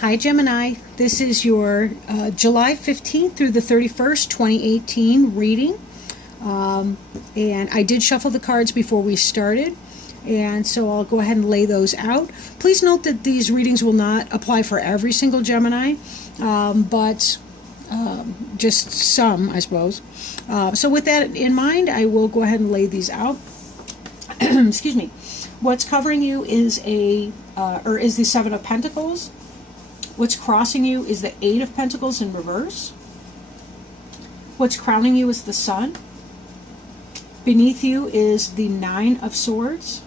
Hi Gemini, this is your July 15th through the 31st, 2018 reading. And I did shuffle the cards before we started, and so I'll go ahead and lay those out. Please note that these readings will not apply for every single Gemini, but just some, I suppose. So with that in mind, I will go ahead and lay these out. Excuse me. What's covering you is the Seven of Pentacles. What's crossing you is the Eight of Pentacles in reverse. What's crowning you is the Sun. Beneath you is the Nine of Swords.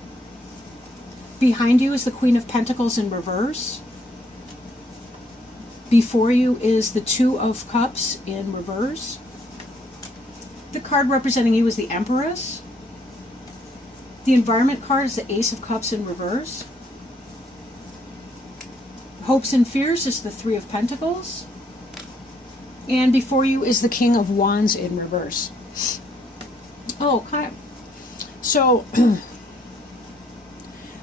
Behind you is the Queen of Pentacles in reverse. Before you is the Two of Cups in reverse. The card representing you is the Empress. The environment card is the Ace of Cups in reverse. Hopes and Fears is the Three of Pentacles. And before you is the King of Wands in reverse. Oh, okay. So,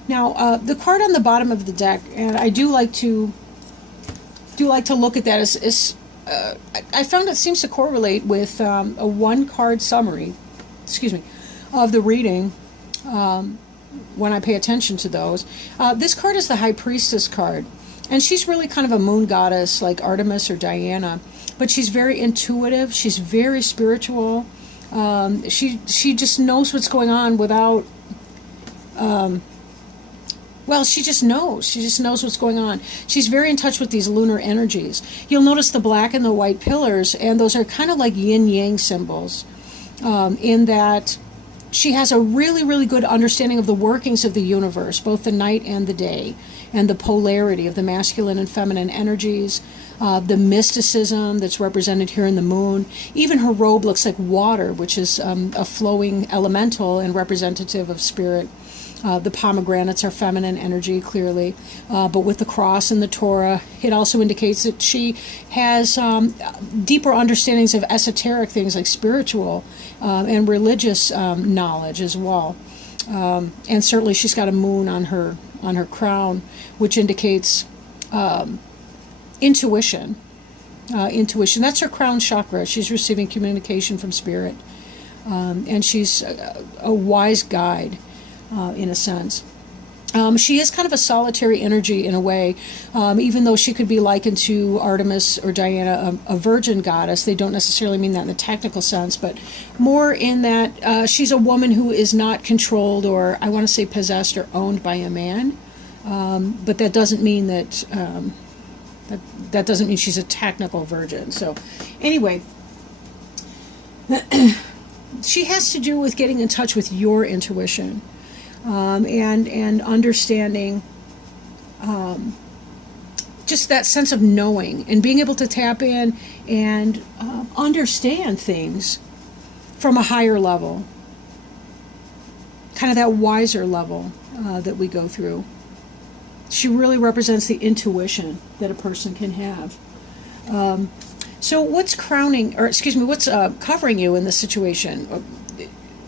now the card on the bottom of the deck, and I do like to look at that as I found it seems to correlate with a one-card summary, of the reading when I pay attention to those. This card is the High Priestess card. And she's really kind of a moon goddess like Artemis or Diana, but she's very intuitive. She's very spiritual. She just knows what's going on without. She just knows. She just knows what's going on. She's very in touch with these lunar energies. You'll notice the black and the white pillars, and those are kind of like yin-yang symbols, in that she has a really, really good understanding of the workings of the universe, both the night and the day, and the polarity of the masculine and feminine energies, the mysticism that's represented here in the moon. Even her robe looks like water, which is a flowing elemental and representative of spirit. The pomegranates are feminine energy, clearly, but with the cross and the Torah, it also indicates that she has deeper understandings of esoteric things like spiritual and religious knowledge as well. And certainly she's got a moon on her crown, which indicates intuition. Intuition. That's her crown chakra. She's receiving communication from spirit. And she's a wise guide, in a sense. She is kind of a solitary energy in a way, even though she could be likened to Artemis or Diana, a virgin goddess. They don't necessarily mean that in the technical sense, but more in that she's a woman who is not controlled, or I want to say possessed or owned by a man. But that doesn't mean that that doesn't mean she's a technical virgin. So anyway, she has to do with getting in touch with your intuition. And understanding just that sense of knowing and being able to tap in and understand things from a higher level, kind of that wiser level that we go through. She really represents the intuition that a person can have. So what's covering you in this situation?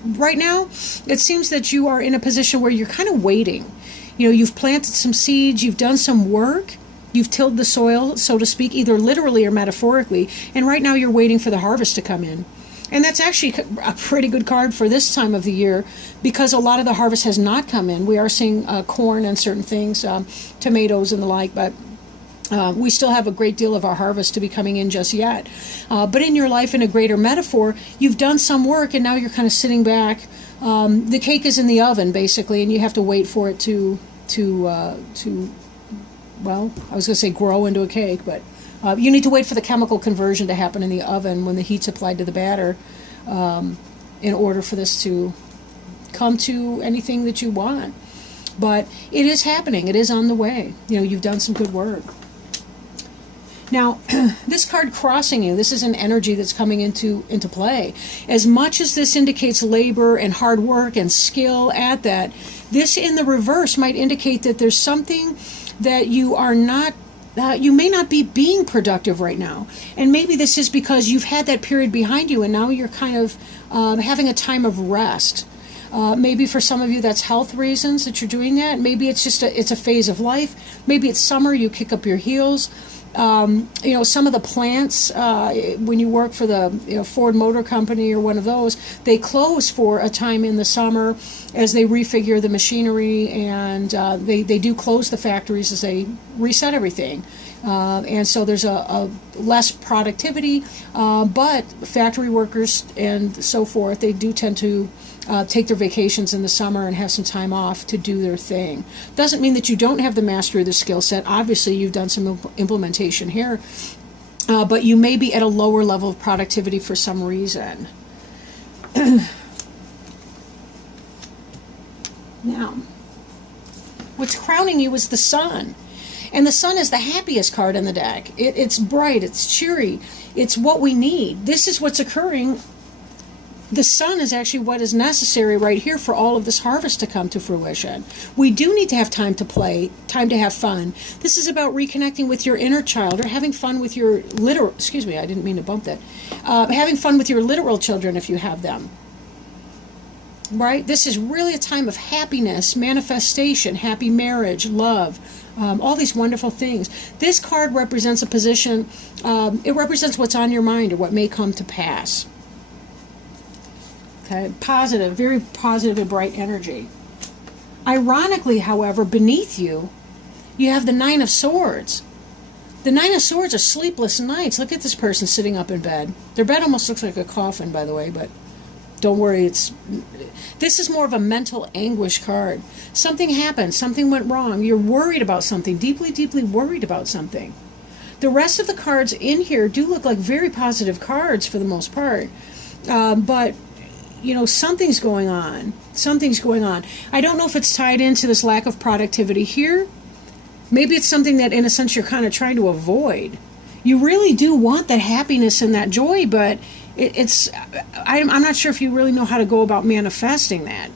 Right now, it seems that you are in a position where you're kind of waiting. You've planted some seeds, you've done some work, you've tilled the soil, so to speak, either literally or metaphorically, and right now you're waiting for the harvest to come in. And that's actually a pretty good card for this time of the year, because a lot of the harvest has not come in. We are seeing corn and certain things, tomatoes and the like, but we still have a great deal of our harvest to be coming in just yet. But in your life, in a greater metaphor, you've done some work and now you're kind of sitting back. The cake is in the oven, basically, and you have to wait for it to well, I was going to say grow into a cake, but you need to wait for the chemical conversion to happen in the oven when the heat's applied to the batter in order for this to come to anything that you want. But it is happening. It is on the way. You've done some good work. Now, this card crossing you, this is an energy that's coming into play. As much as this indicates labor and hard work and skill at that, this in the reverse might indicate that there's something that you are not, you may not be being productive right now. And maybe this is because you've had that period behind you and now you're kind of having a time of rest. Maybe for some of you that's health reasons that you're doing that. Maybe it's just it's a phase of life. Maybe it's summer, you kick up your heels. Some of the plants, when you work for the Ford Motor Company or one of those, they close for a time in the summer as they refigure the machinery, and they do close the factories as they reset everything. And so there's a less productivity, but factory workers and so forth, they do tend to take their vacations in the summer and have some time off to do their thing. Doesn't mean that you don't have the mastery of the skill set. Obviously, you've done some implementation here, but you may be at a lower level of productivity for some reason. Now, what's crowning you is the sun. And the sun is the happiest card in the deck. It's bright, it's cheery, it's what we need. This is what's occurring. The sun is actually what is necessary right here for all of this harvest to come to fruition. We do need to have time to play, time to have fun. This is about reconnecting with your inner child, or having fun with your literal, excuse me, I didn't mean to bump that. Having fun with your literal children if you have them. Right? This is really a time of happiness, manifestation, happy marriage, love, all these wonderful things. This card represents a position, it represents what's on your mind or what may come to pass. Okay, positive, very positive and bright energy. Ironically, however, beneath you, you have the Nine of Swords. The Nine of Swords are sleepless nights. Look at this person sitting up in bed. Their bed almost looks like a coffin, by the way, but don't worry. This is more of a mental anguish card. Something happened. Something went wrong. You're worried about something, deeply, deeply worried about something. The rest of the cards in here do look like very positive cards for the most part, but something's going on. Something's going on. I don't know if it's tied into this lack of productivity here. Maybe it's something that, in a sense, you're kind of trying to avoid. You really do want that happiness and that joy, but I'm not sure if you really know how to go about manifesting that.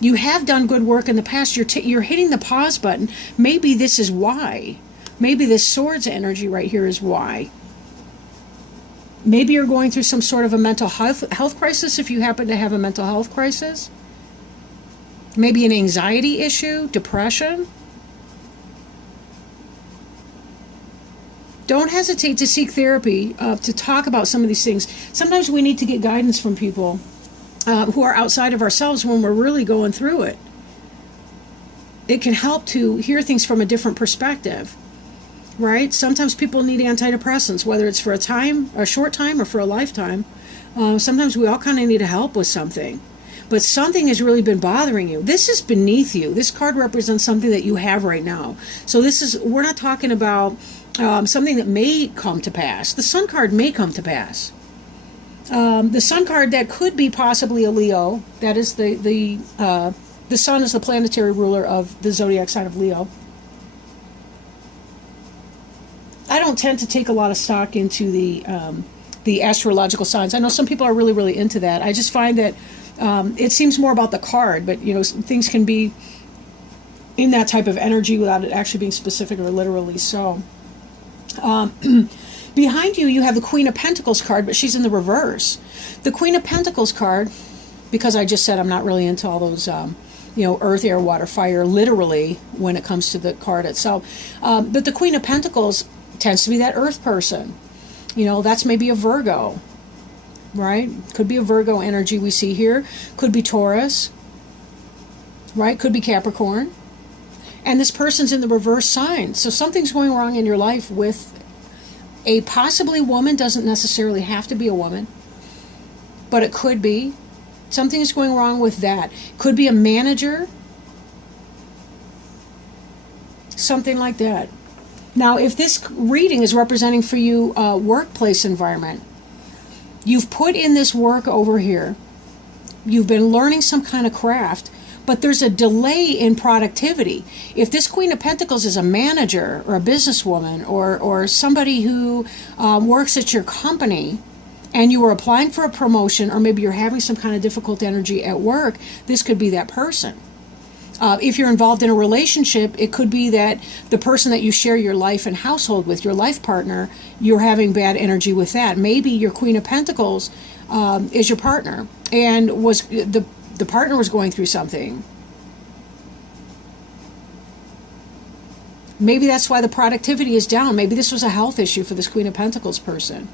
You have done good work in the past. You're hitting the pause button. Maybe this is why. Maybe this Swords energy right here is why. Maybe you're going through some sort of a mental health crisis if you happen to have a mental health crisis. Maybe an anxiety issue, depression. Don't hesitate to seek therapy, to talk about some of these things. Sometimes we need to get guidance from people who are outside of ourselves when we're really going through it. It can help to hear things from a different perspective. Right? Sometimes people need antidepressants, whether it's for a short time, or for a lifetime. Sometimes we all kind of need help with something. But something has really been bothering you. This is beneath you. This card represents something that you have right now. So we're not talking about something that may come to pass. The Sun card may come to pass. The Sun card, that could be possibly a Leo. That is the Sun is the planetary ruler of the zodiac sign of Leo. I don't tend to take a lot of stock into the astrological signs. I know some people are really, really into that. I just find that it seems more about the card, but things can be in that type of energy without it actually being specific or literally so. Behind you, you have the Queen of Pentacles card, but she's in the reverse. The Queen of Pentacles card, because I just said I'm not really into all those earth, air, water, fire, literally, when it comes to the card itself. But the Queen of Pentacles tends to be that earth person. That's maybe a Virgo, right? Could be a Virgo energy we see here. Could be Taurus, right? Could be Capricorn. And this person's in the reverse sign. So something's going wrong in your life with a possibly woman. Doesn't necessarily have to be a woman, but it could be. Something's going wrong with that. Could be a manager. Something like that. Now, if this reading is representing for you a workplace environment, you've put in this work over here. You've been learning some kind of craft, but there's a delay in productivity. If this Queen of Pentacles is a manager or a businesswoman or somebody who works at your company, and you were applying for a promotion, or maybe you're having some kind of difficult energy at work, this could be that person. If you're involved in a relationship, it could be that the person that you share your life and household with, your life partner, you're having bad energy with that. Maybe your Queen of Pentacles is your partner, and was the the partner was going through something. Maybe that's why the productivity is down. Maybe this was a health issue for this Queen of Pentacles person.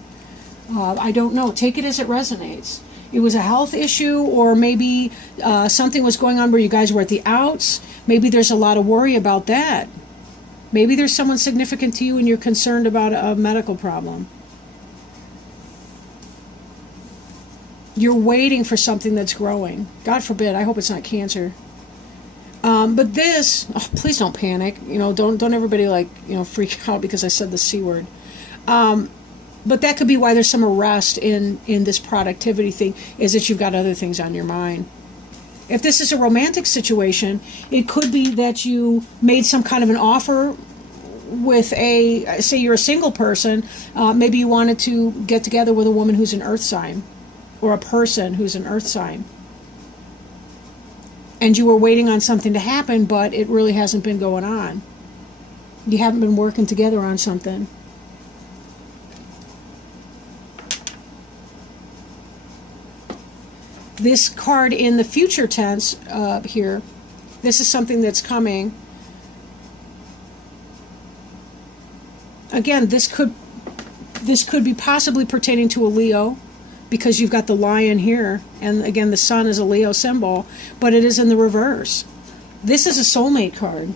I don't know. Take it as it resonates. It was a health issue, or maybe something was going on where you guys were at the outs. Maybe there's a lot of worry about that. Maybe there's someone significant to you and you're concerned about a medical problem. You're waiting for something that's growing. God forbid, I hope it's not cancer. But this, please don't panic. Don't everybody freak out because I said the C word. But that could be why there's some arrest in this productivity thing, is that you've got other things on your mind. If this is a romantic situation, it could be that you made some kind of an offer with say you're a single person, maybe you wanted to get together with a woman who's an earth sign, or a person who's an earth sign. And you were waiting on something to happen, but it really hasn't been going on. You haven't been working together on something. This card in the future tense here, this is something that's coming. Again, this could be possibly pertaining to a Leo, because you've got the lion here, and again the sun is a Leo symbol, but it is in the reverse. This is a soulmate card,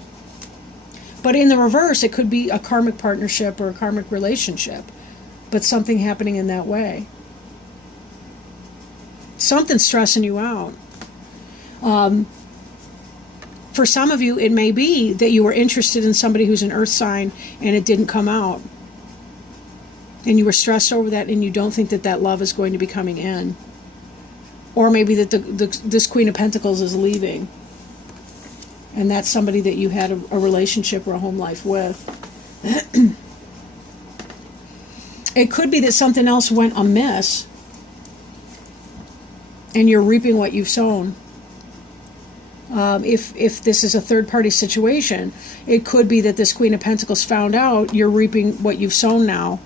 but in the reverse it could be a karmic partnership or a karmic relationship, but something happening in that way. Something's stressing you out. For some of you, it may be that you were interested in somebody who's an earth sign and it didn't come out. And you were stressed over that, and you don't think that love is going to be coming in. Or maybe that this Queen of Pentacles is leaving. And that's somebody that you had a relationship or a home life with. It could be that something else went amiss, and you're reaping what you've sown. If this is a third-party situation, it could be that this Queen of Pentacles found out you're reaping what you've sown now.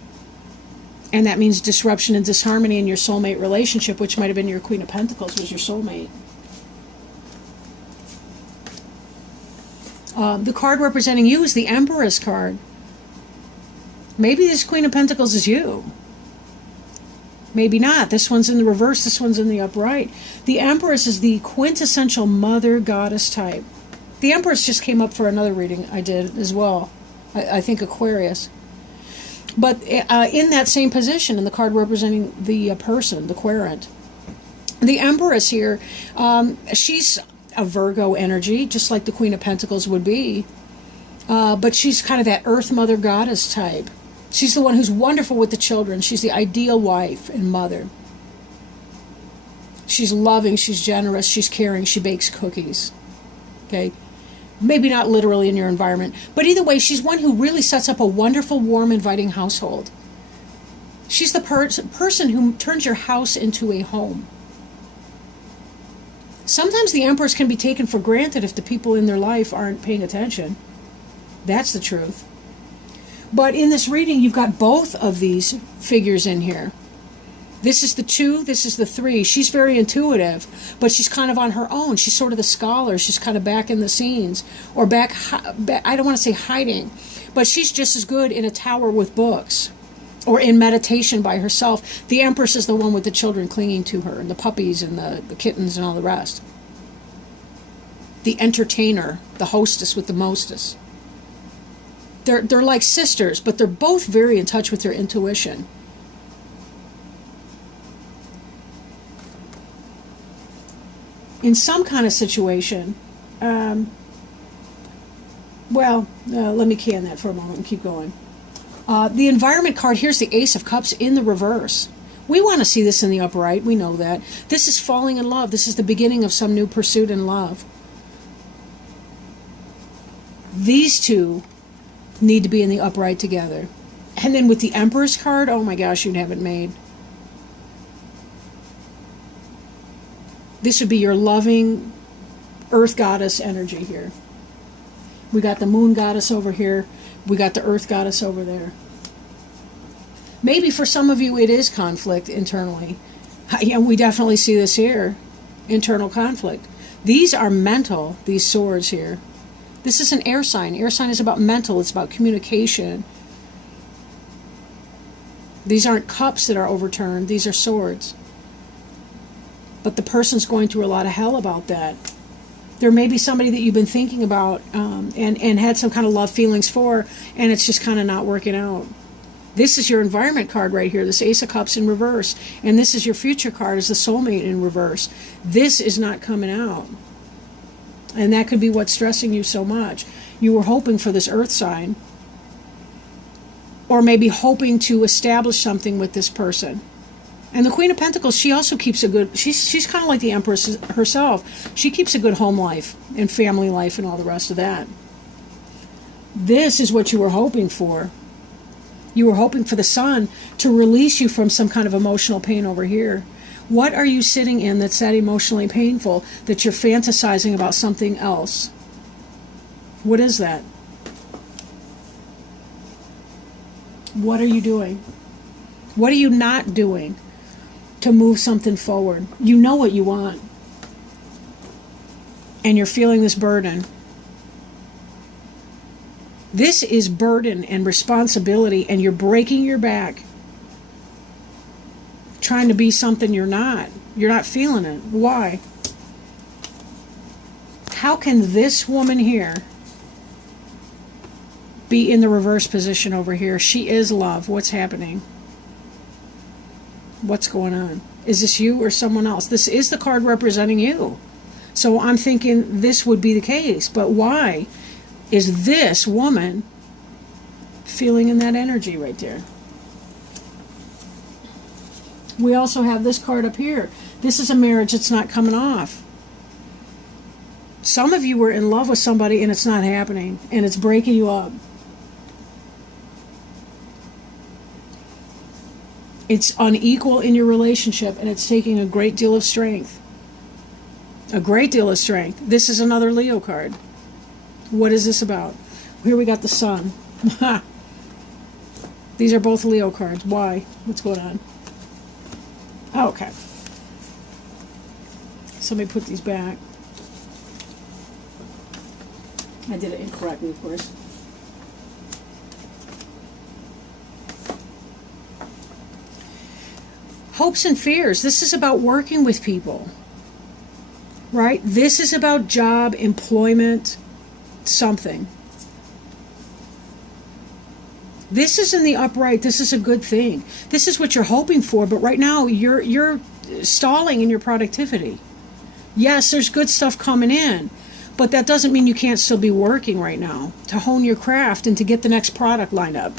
And that means disruption and disharmony in your soulmate relationship, which might have been your Queen of Pentacles was your soulmate. The card representing you is the Empress card. Maybe this Queen of Pentacles is you. Maybe not. This one's in the reverse. This one's in the upright. The Empress is the quintessential mother goddess type. The Empress just came up for another reading I did as well. I think Aquarius. But in that same position, in the card representing the person, the querent, the Empress here, she's a Virgo energy, just like the Queen of Pentacles would be. But she's kind of that Earth Mother Goddess type. She's the one who's wonderful with the children. She's the ideal wife and mother. She's loving, she's generous, she's caring, she bakes cookies. Okay? Maybe not literally in your environment, but either way, she's one who really sets up a wonderful, warm, inviting household. She's the person who turns your house into a home. Sometimes the Empress can be taken for granted if the people in their life aren't paying attention. That's the truth. But in this reading, you've got both of these figures in here. This is the 2, this is the 3. She's very intuitive, but she's kind of on her own. She's sort of the scholar. She's kind of back in the scenes, or back I don't want to say hiding, but she's just as good in a tower with books or in meditation by herself. The Empress is the one with the children clinging to her, and the puppies and the kittens and all the rest. The entertainer, the hostess with the mostess. They're like sisters, but they're both very in touch with their intuition. In some kind of situation, let me can that for a moment and keep going. The environment card, here's the Ace of Cups in the reverse. We want to see this in the upright. We know that. This is falling in love. This is the beginning of some new pursuit in love. These two need to be in the upright together. And then with the Empress card, oh my gosh, you'd have it made. This would be your loving Earth Goddess energy here. We got the Moon Goddess over here. We got the Earth Goddess over there. Maybe for some of you it is conflict internally. Yeah, we definitely see this here. internal conflict. These are mental, these swords here. This is an air sign. Air sign is about mental. It's about communication. These aren't cups that are overturned. These are swords. But the person's going through a lot of hell about that. There may be somebody that you've been thinking about and had some kind of love feelings for, and it's just kind of not working out. This is your environment card right here, this Ace of Cups in reverse. And this is your future card, is the soulmate in reverse. This is not coming out. And that could be what's stressing you so much. You were hoping for this earth sign. Or maybe hoping to establish something with this person. And the Queen of Pentacles, she also keeps a good, she's kind of like the Empress herself. She keeps a good home life and family life and all the rest of that. This is what you were hoping for. You were hoping for the Sun to release you from some kind of emotional pain over here. What are you sitting in that's that emotionally painful that you're fantasizing about something else? What is that? What are you doing? What are you not doing to move something forward? You know what you want. And you're feeling this burden. This is burden and responsibility, and you're breaking your back trying to be something you're not. You're not feeling it. Why? How can this woman here be in the reverse position over here? She is love. What's happening? What's going on? Is this you or someone else? This is the card representing you. So I'm thinking this would be the case. But why is this woman feeling in that energy right there? We also have this card up here. This is a marriage that's not coming off. Some of you were in love with somebody and it's not happening, and it's breaking you up. It's unequal in your relationship, and it's taking a great deal of strength. A great deal of strength. This is another Leo card. What is this about? Here we got the Sun. These are both Leo cards. Why? What's going on? Oh, okay. So let me put these back. I did it incorrectly, of course. Hopes and fears. This is about working with people, right? This is about job, employment, something. This is in the upright. This is a good thing. This is what you're hoping for, but right now you're stalling in your productivity. Yes, there's good stuff coming in, but that doesn't mean you can't still be working right now to hone your craft and to get the next product lined up.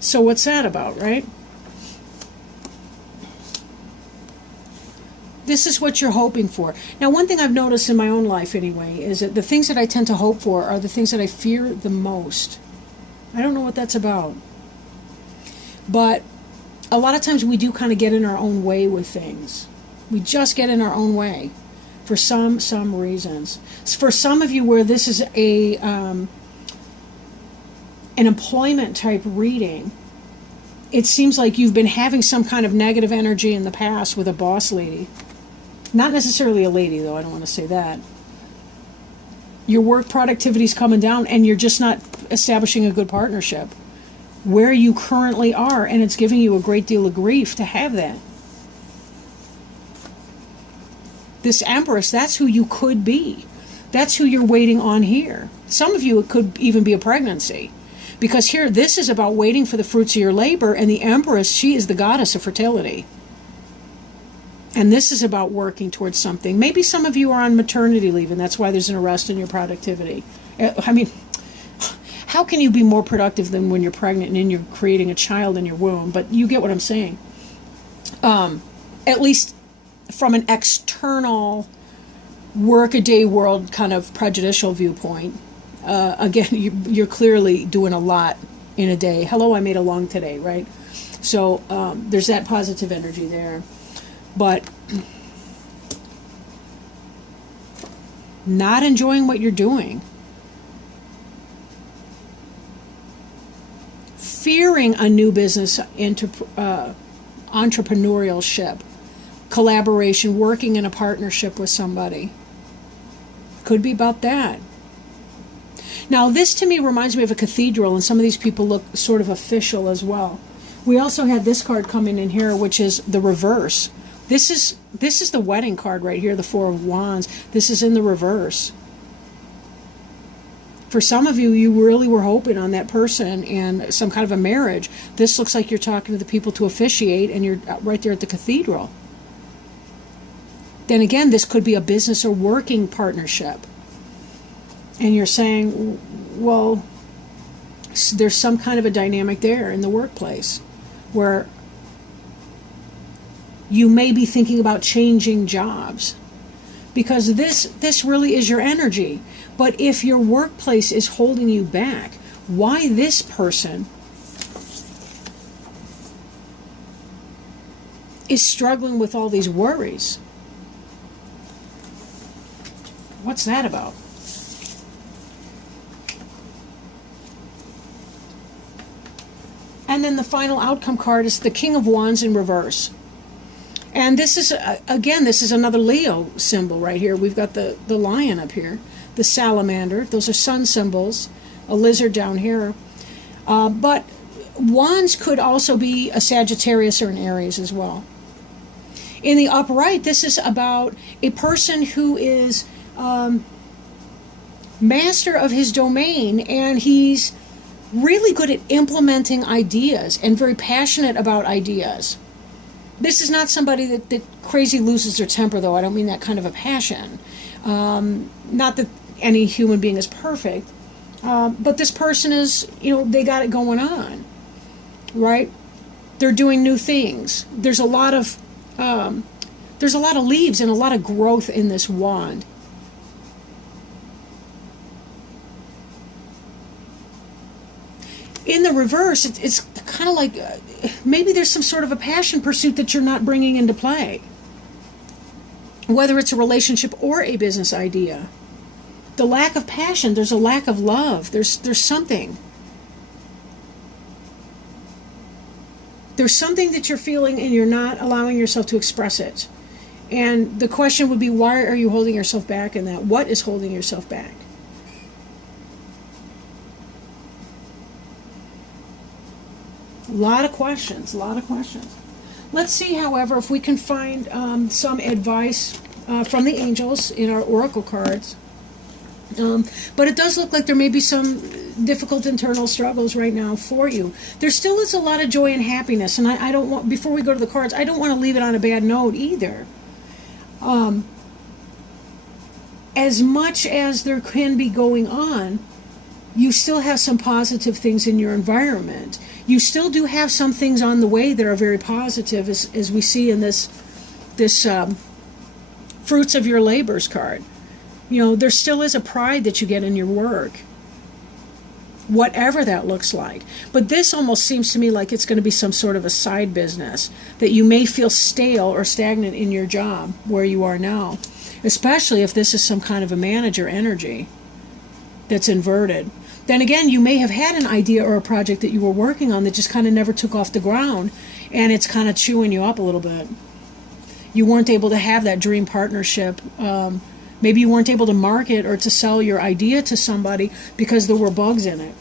So what's that about, right? This is what you're hoping for. Now, one thing I've noticed in my own life anyway is that the things that I tend to hope for are the things that I fear the most. I don't know what that's about. But a lot of times we do kind of get in our own way with things. We just get in our own way for some reasons. For some of you where this is an employment type reading, it seems like you've been having some kind of negative energy in the past with a boss lady. Not necessarily a lady, though. I don't want to say that. Your work productivity is coming down, and you're just not establishing a good partnership where you currently are, and it's giving you a great deal of grief to have that. This Empress, that's who you could be. That's who you're waiting on here. Some of you, it could even be a pregnancy. Because here, this is about waiting for the fruits of your labor, and the Empress, she is the goddess of fertility. And this is about working towards something. Maybe some of you are on maternity leave, and that's why there's an arrest in your productivity. I mean, how can you be more productive than when you're pregnant and you're creating a child in your womb? But you get what I'm saying. At least from an external work-a-day world kind of prejudicial viewpoint. Again, you're clearly doing a lot in a day. Hello, I made a lung today, right? So there's that positive energy there. But not enjoying what you're doing. fearing a new business entrepreneurship, collaboration, working in a partnership with somebody. Could be about that. Now, this to me reminds me of a cathedral, and some of these people look sort of official as well. We also had this card coming in here, which is the reverse. This is the wedding card right here, the Four of Wands. This is in the reverse. For some of you, you really were hoping on that person and some kind of a marriage. This looks like you're talking to the people to officiate, and you're right there at the cathedral. Then again, this could be a business or working partnership. And you're saying, well, there's some kind of a dynamic there in the workplace where you may be thinking about changing jobs, because this really is your energy. But if your workplace is holding you back, why this person is struggling with all these worries? What's that about? And then the final outcome card is the King of Wands in reverse. And this is, again, this is another Leo symbol right here. We've got the lion up here, the salamander. Those are sun symbols, a lizard down here. But wands could also be a Sagittarius or an Aries as well. In the upright, this is about a person who is master of his domain, and he's really good at implementing ideas and very passionate about ideas. This is not somebody that crazy loses their temper, though. I don't mean that kind of a passion. Not that any human being is perfect, but this person is, they got it going on, right? They're doing new things. There's a lot of leaves and a lot of growth in this wand. In the reverse, it's kind of like maybe there's some sort of a passion pursuit that you're not bringing into play. Whether it's a relationship or a business idea. The lack of passion, there's a lack of love. There's something. There's something that you're feeling and you're not allowing yourself to express it. And the question would be, why are you holding yourself back in that? What is holding yourself back? A lot of questions. Let's see, however, if we can find some advice from the angels in our oracle cards. But it does look like there may be some difficult internal struggles right now for you. There still is a lot of joy and happiness, and I don't want, before we go to the cards, I don't want to leave it on a bad note either. As much as there can be going on, you still have some positive things in your environment. You still do have some things on the way that are very positive, as we see in this fruits of your labors card. There still is a pride that you get in your work, whatever that looks like. But this almost seems to me like it's going to be some sort of a side business, that you may feel stale or stagnant in your job where you are now, especially if this is some kind of a manager energy that's inverted. Then again, you may have had an idea or a project that you were working on that just kind of never took off the ground, and it's kind of chewing you up a little bit. You weren't able to have that dream partnership. Maybe you weren't able to market or to sell your idea to somebody because there were bugs in it.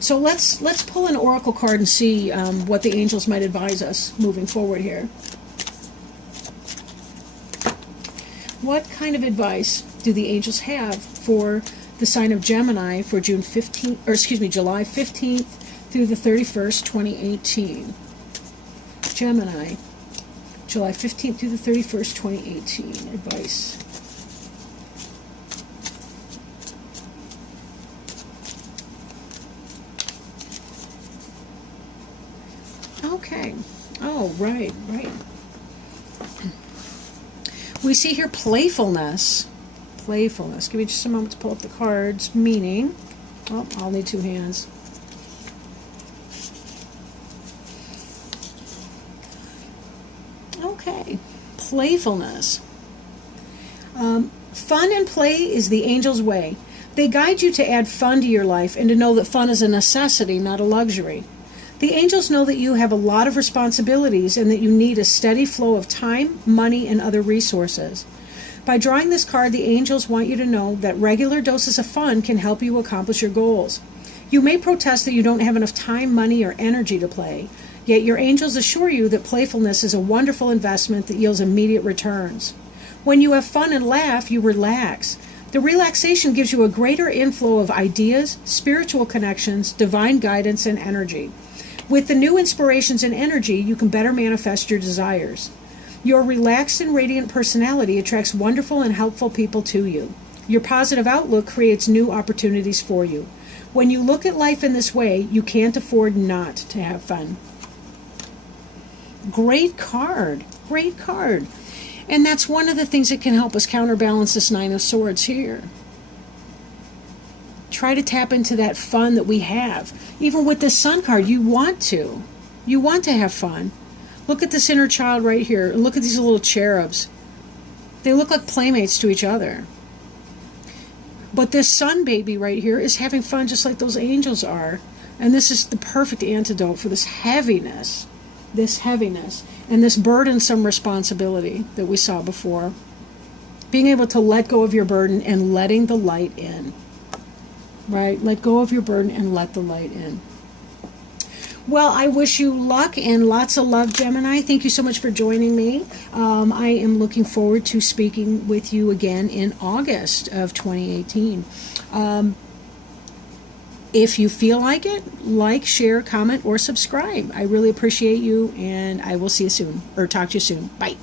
So let's pull an oracle card and see what the angels might advise us moving forward here. What kind of advice do the angels have for the sign of Gemini for July 15th through the 31st, 2018? Gemini, July 15th through the 31st, 2018. Advice. Okay. Oh, right. We see here playfulness. Give me just a moment to pull up the cards. Meaning, I'll need two hands. Okay, playfulness. Fun and play is the angel's way. They guide you to add fun to your life and to know that fun is a necessity, not a luxury. The angels know that you have a lot of responsibilities and that you need a steady flow of time, money, and other resources. By drawing this card, the angels want you to know that regular doses of fun can help you accomplish your goals. You may protest that you don't have enough time, money, or energy to play, yet your angels assure you that playfulness is a wonderful investment that yields immediate returns. When you have fun and laugh, you relax. The relaxation gives you a greater inflow of ideas, spiritual connections, divine guidance, and energy. With the new inspirations and energy, you can better manifest your desires. Your relaxed and radiant personality attracts wonderful and helpful people to you. Your positive outlook creates new opportunities for you. When you look at life in this way, you can't afford not to have fun. Great card. Great card. And that's one of the things that can help us counterbalance this Nine of Swords here. Try to tap into that fun that we have. Even with this Sun card, you want to. You want to have fun. Look at this inner child right here. Look at these little cherubs. They look like playmates to each other. But this Sun baby right here is having fun just like those angels are. And this is the perfect antidote for this heaviness, and this burdensome responsibility that we saw before. Being able to let go of your burden and letting the light in. Right? Let go of your burden and let the light in. Well, I wish you luck and lots of love, Gemini. Thank you so much for joining me. I am looking forward to speaking with you again in August of 2018. If you feel like it, like, share, comment, or subscribe. I really appreciate you, and I will see you soon, or talk to you soon. Bye.